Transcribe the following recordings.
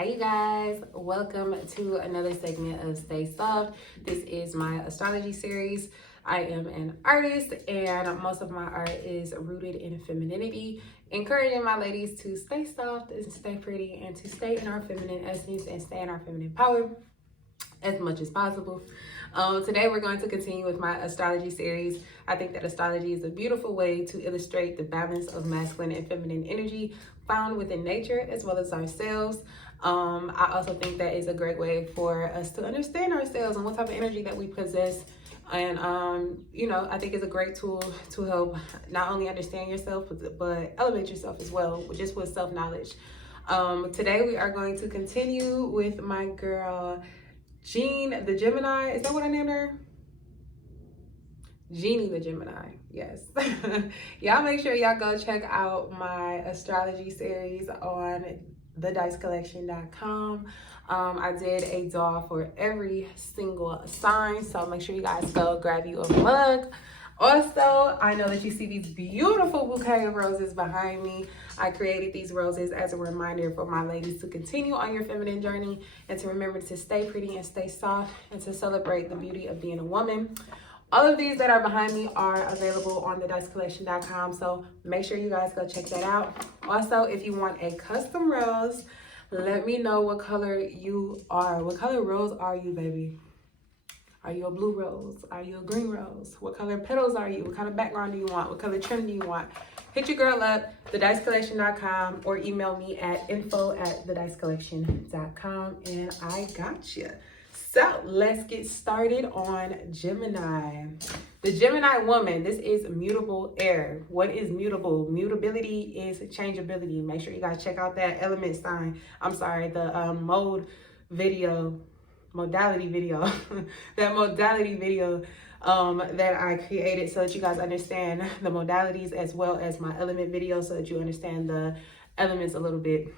Hi you guys, welcome to another segment of Stay Soft. This is my astrology series. I am an artist and most of my art is rooted in femininity, encouraging my ladies to stay soft and stay pretty and to stay in our feminine essence and stay in our feminine power as much as possible. Today we're going to continue with my astrology series. I think that astrology is a beautiful way to illustrate the balance of masculine and feminine energy found within nature as well as ourselves. I also think that is a great way for us to understand ourselves and what type of energy that we possess. And, I think it's a great tool to help not only understand yourself, but elevate yourself as well, just with self-knowledge. Today we are going to continue with my girl, Jean the Gemini. Is that what I named her? Jeannie the Gemini. Yes. Y'all make sure y'all go check out my astrology series on thedicecollection.com. I did a draw for every single sign, so make sure you guys go grab you a mug. Also, I know that you see these beautiful bouquet of roses behind me. I created these roses as a reminder for my ladies to continue on your feminine journey and to remember to stay pretty and stay soft and to celebrate the beauty of being a woman. All of these that are behind me are available on thedicecollection.com, so make sure you guys go check that out. Also, if you want a custom rose, let me know what color you are. What color rose are you, baby? Are you a blue rose? Are you a green rose? What color petals are you? What kind of background do you want? What color trim do you want? Hit your girl up, thedicecollection.com, or email me at info@thedicecollection.com, and I got you. So let's get started on Gemini. The Gemini woman, this is mutable air. What is mutable? Mutability is changeability. Make sure you guys check out that element sign. I'm sorry, the modality video that modality video that I created so that you guys understand the modalities as well as my element video so that you understand the elements a little bit.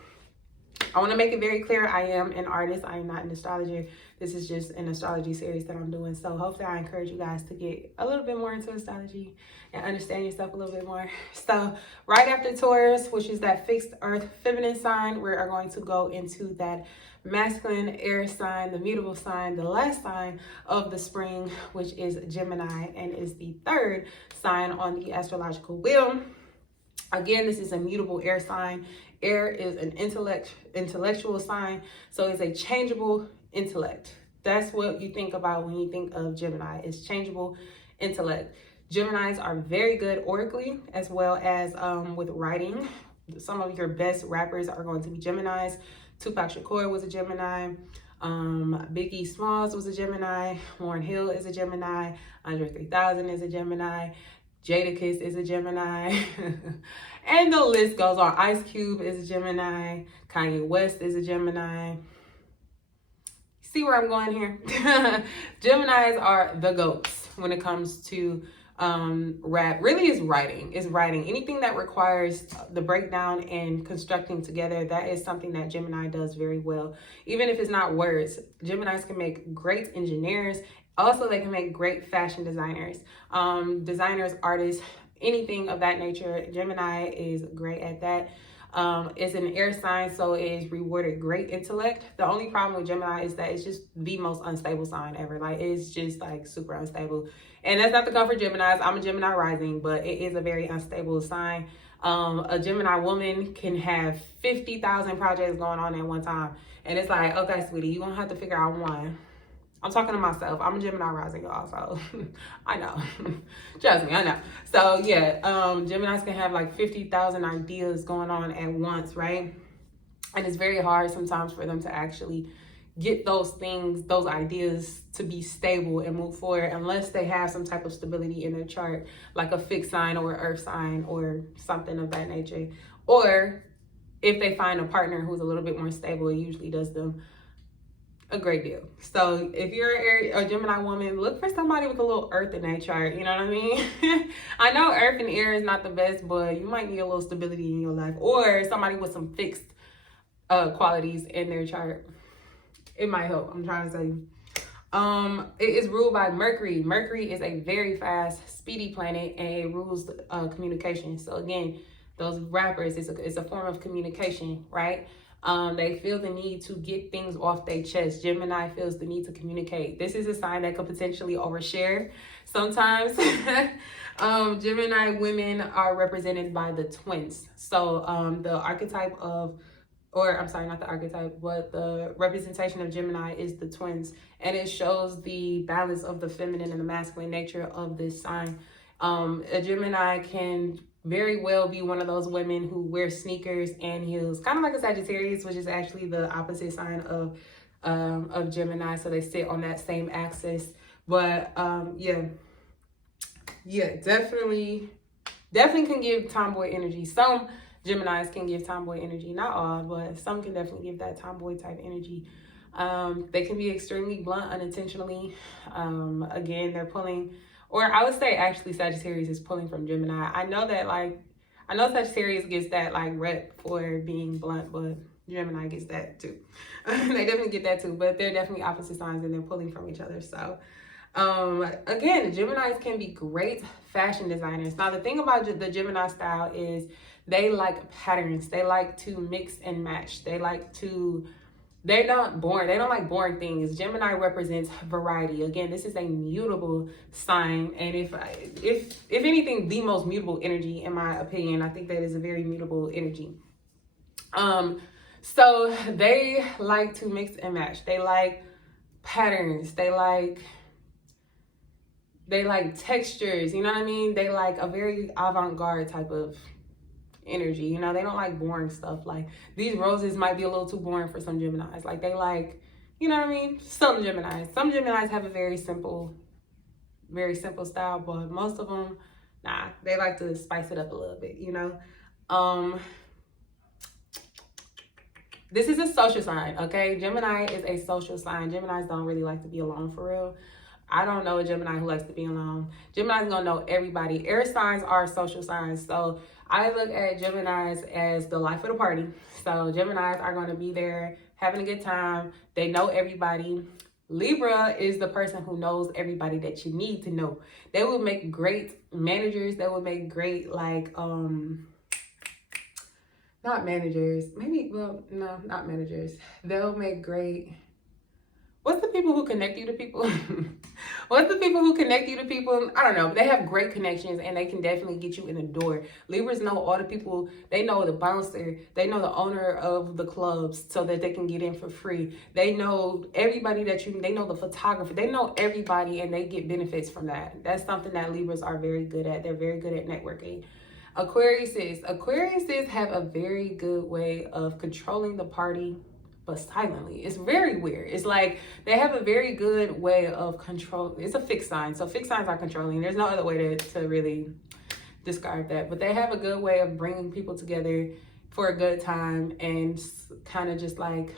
I want to make it very clear, I am an artist. I am not an astrologer. This is just an astrology series that I'm doing. So hopefully I encourage you guys to get a little bit more into astrology and understand yourself a little bit more. So right after Taurus, which is that fixed earth feminine sign, we are going to go into that masculine air sign, the mutable sign, the last sign of the spring, which is Gemini, and is the third sign on the astrological wheel. Again, this is a mutable air sign. Air is an intellectual sign, so it's a changeable intellect. That's what you think about when you think of Gemini, is changeable intellect. Geminis are very good oracally as well as with writing. Some of your best rappers are going to be Geminis. Tupac Shakur was a Gemini. Biggie Smalls was a Gemini. Lauryn Hill is a Gemini. Andre 3000 is a Gemini. Jadakiss is a Gemini. And the list goes on. Ice Cube is a Gemini. Kanye West is a Gemini. See where I'm going here? Geminis are the goats when it comes to rap. Really is writing. It's writing. Anything that requires the breakdown and constructing together, that is something that Gemini does very well. Even if it's not words, Geminis can make great engineers. Also, they can make great fashion designers, artists, anything of that nature. Gemini is great at that. It's an air sign, so it is rewarded great intellect. The only problem with Gemini is that it's just the most unstable sign ever. Like, it's just like super unstable. And that's not the comfort Geminis. I'm a Gemini rising, but it is a very unstable sign. A Gemini woman can have 50,000 projects going on at one time. And it's like, okay, sweetie, you're going to have to figure out one. I'm talking to myself. I'm a Gemini rising, y'all, so I know. Trust me, I know. So yeah, Geminis can have like 50,000 ideas going on at once, right? And it's very hard sometimes for them to actually get those things, those ideas to be stable and move forward unless they have some type of stability in their chart, like a fixed sign or earth sign or something of that nature. Or if they find a partner who's a little bit more stable, it usually does them a great deal. So if you're a Gemini woman, look for somebody with a little earth in their chart. You know what I mean? I know earth and air is not the best, but you might need a little stability in your life, or somebody with some fixed qualities in their chart. It might help. I'm trying to tell you. It is ruled by Mercury. Mercury is a very fast, speedy planet, and it rules communication. So again, those rappers, it's a form of communication, right? They feel the need to get things off their chest. Gemini feels the need to communicate. This is a sign that could potentially overshare sometimes. Gemini women are represented by the twins. So the archetype of, or I'm sorry, not the archetype, but the representation of Gemini is the twins. And it shows the balance of the feminine and the masculine nature of this sign. A Gemini can very well be one of those women who wear sneakers and heels, kind of like a Sagittarius, which is actually the opposite sign of Gemini. So they sit on that same axis. But yeah, definitely can give tomboy energy. Some Geminis can give tomboy energy, not all, but some can definitely give that tomboy type energy. They can be extremely blunt unintentionally. Again, they're pulling, or I would say actually Sagittarius is pulling from Gemini. I know Sagittarius gets that like rep for being blunt, but Gemini gets that too. They definitely get that too, but they're definitely opposite signs and they're pulling from each other. So again, Geminis can be great fashion designers. Now the thing about the Gemini style is they like patterns. They like to mix and match. They're not boring. They don't like boring things. Gemini represents variety. Again, this is a mutable sign. And if anything, the most mutable energy, in my opinion. I think that is a very mutable energy. So they like to mix and match. They like patterns. They like textures. You know what I mean? They like a very avant-garde type of energy. You know, they don't like boring stuff. Like these roses might be a little too boring for some Geminis. Like they like, you know what I mean? Some Geminis have a very simple style, but most of them, nah, they like to spice it up a little bit, you know? This is a social sign, okay? Gemini is a social sign. Geminis don't really like to be alone for real. I don't know a Gemini who likes to be alone. Gemini's gonna know everybody. Air signs are social signs. So I look at Geminis as the life of the party. So Geminis are gonna be there having a good time. They know everybody. Libra is the person who knows everybody that you need to know. They will make great managers. They will make great like, not managers. Maybe, well, no, not managers. They'll make great, what's the people who connect you to people? What's the people who connect you to people? I don't know. They have great connections and they can definitely get you in the door. Libras know all the people. They know the bouncer. They know the owner of the clubs so that they can get in for free. They know everybody they know the photographer. They know everybody and they get benefits from that. That's something that Libras are very good at. They're very good at networking. Aquariuses have a very good way of controlling the party, but silently. It's very weird. It's like they have a very good way of control. It's a fixed sign. So fixed signs are controlling. There's no other way to really describe that. But they have a good way of bringing people together for a good time and kind of just like,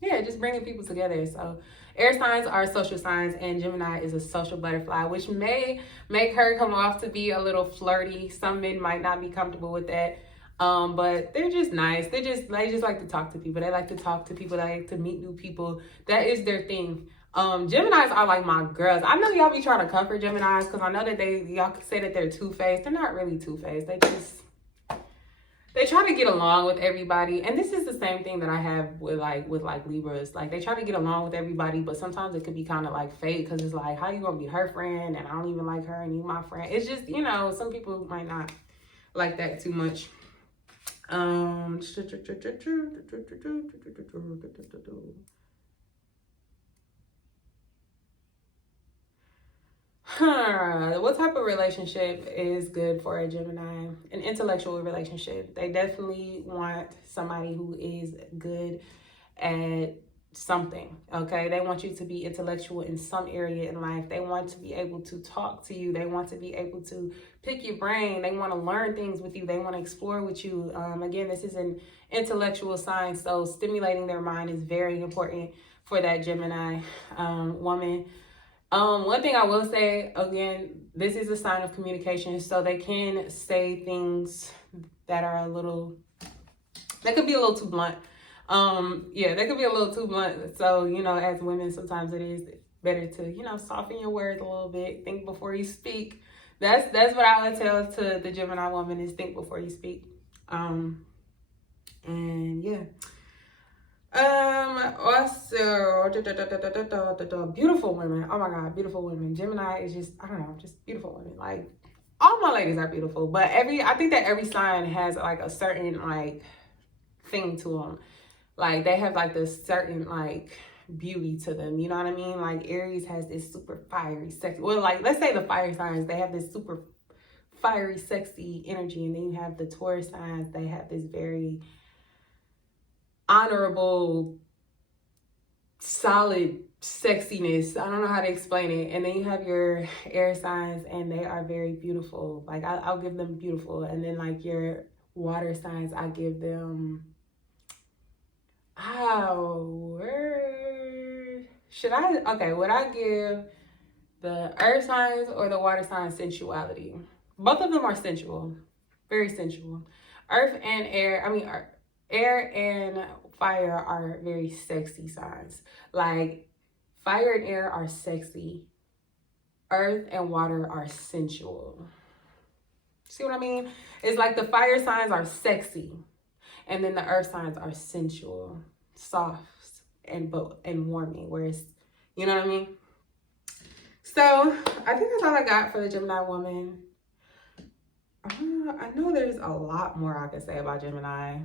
yeah, just bringing people together. So air signs are social signs and Gemini is a social butterfly, which may make her come off to be a little flirty. Some men might not be comfortable with that. But they're just nice. They just like to talk to people. They like to talk to people. They like to meet new people. That is their thing. Geminis are like my girls. I know y'all be trying to comfort Geminis because I know that y'all say that they're two-faced. They're not really two-faced. They try to get along with everybody. And this is the same thing that I have with Libras. Like they try to get along with everybody, but sometimes it could be kind of like fake because it's like, how you gonna be her friend and I don't even like her and you my friend? It's just, you know, some people might not like that too much. What type of relationship is good for a Gemini? An intellectual relationship. They definitely want somebody who is good at something, okay? They want you to be intellectual in some area in life. They want to be able to talk to you. They want to be able to pick your brain. They want to learn things with you. They want to explore with you. Again, this is an intellectual sign, so stimulating their mind is very important for that Gemini woman. One thing I will say, again, this is a sign of communication, so they can say things that are that could be a little too blunt. They could be a little too blunt. So, you know, as women, sometimes it is better to, you know, soften your words a little bit. Think before you speak. That's what I would tell to the Gemini woman is think before you speak. And yeah. beautiful women. Oh my God, beautiful women. Gemini is just, I don't know, just beautiful women. Like, all my ladies are beautiful, but I think that every sign has like a certain like thing to them. Like, they have like this certain like beauty to them, you know what I mean? Like, Aries has this super fiery, sexy, well, like, let's say the fire signs, they have this super fiery, sexy energy, and then you have the Taurus signs, they have this very honorable, solid sexiness. I don't know how to explain it. And then you have your air signs, and they are very beautiful. Like, I'll give them beautiful. And then like your water signs, I give them, would I give the earth signs or the water signs sensuality? Both of them are sensual, very sensual. Earth and air, air and fire are very sexy signs. Like, fire and air are sexy. Earth and water are sensual. See what I mean? It's like the fire signs are sexy, and then the earth signs are sensual, soft, and warming, whereas, you know what I mean? So I think that's all I got for the Gemini woman. I know there's a lot more I can say about Gemini.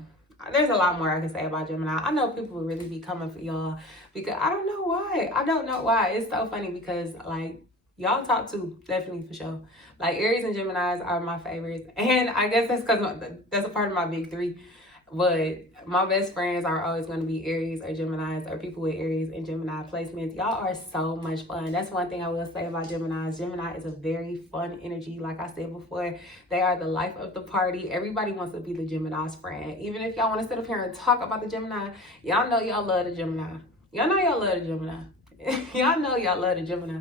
There's a lot more I can say about Gemini. I know people will really be coming for y'all because I don't know why. I don't know why. It's so funny because, like, y'all top two, definitely, for sure. Like, Aries and Geminis are my favorites. And I guess that's because that's a part of my big three. But my best friends are always going to be Aries or Geminis, or people with Aries and Gemini placements. Y'all are so much fun. That's one thing I will say about Geminis. Gemini is a very fun energy. Like I said before, they are the life of the party. Everybody wants to be the Gemini's friend. Even if y'all want to sit up here and talk about the Gemini, y'all know y'all love the Gemini. Y'all know y'all love the Gemini. Y'all know y'all love the Gemini.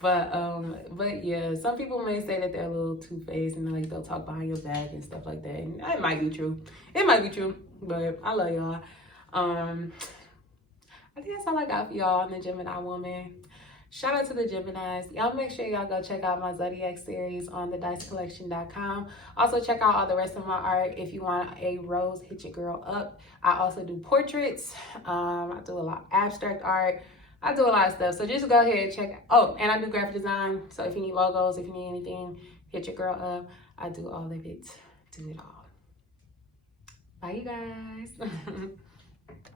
But yeah, some people may say that they're a little two-faced and like they'll talk behind your back and stuff like that. And it might be true. It might be true, but I love y'all. I think that's all I got for y'all on the Gemini woman. Shout out to the Geminis. Y'all make sure y'all go check out my Zodiac series on thedicecollection.com. Also check out all the rest of my art. If you want a rose, hit your girl up. I also do portraits. I do a lot of abstract art. I do a lot of stuff, so just go ahead and check out. Oh, and I do graphic design, so if you need logos, if you need anything, hit your girl up. I do all of it. Do it all. Bye, you guys.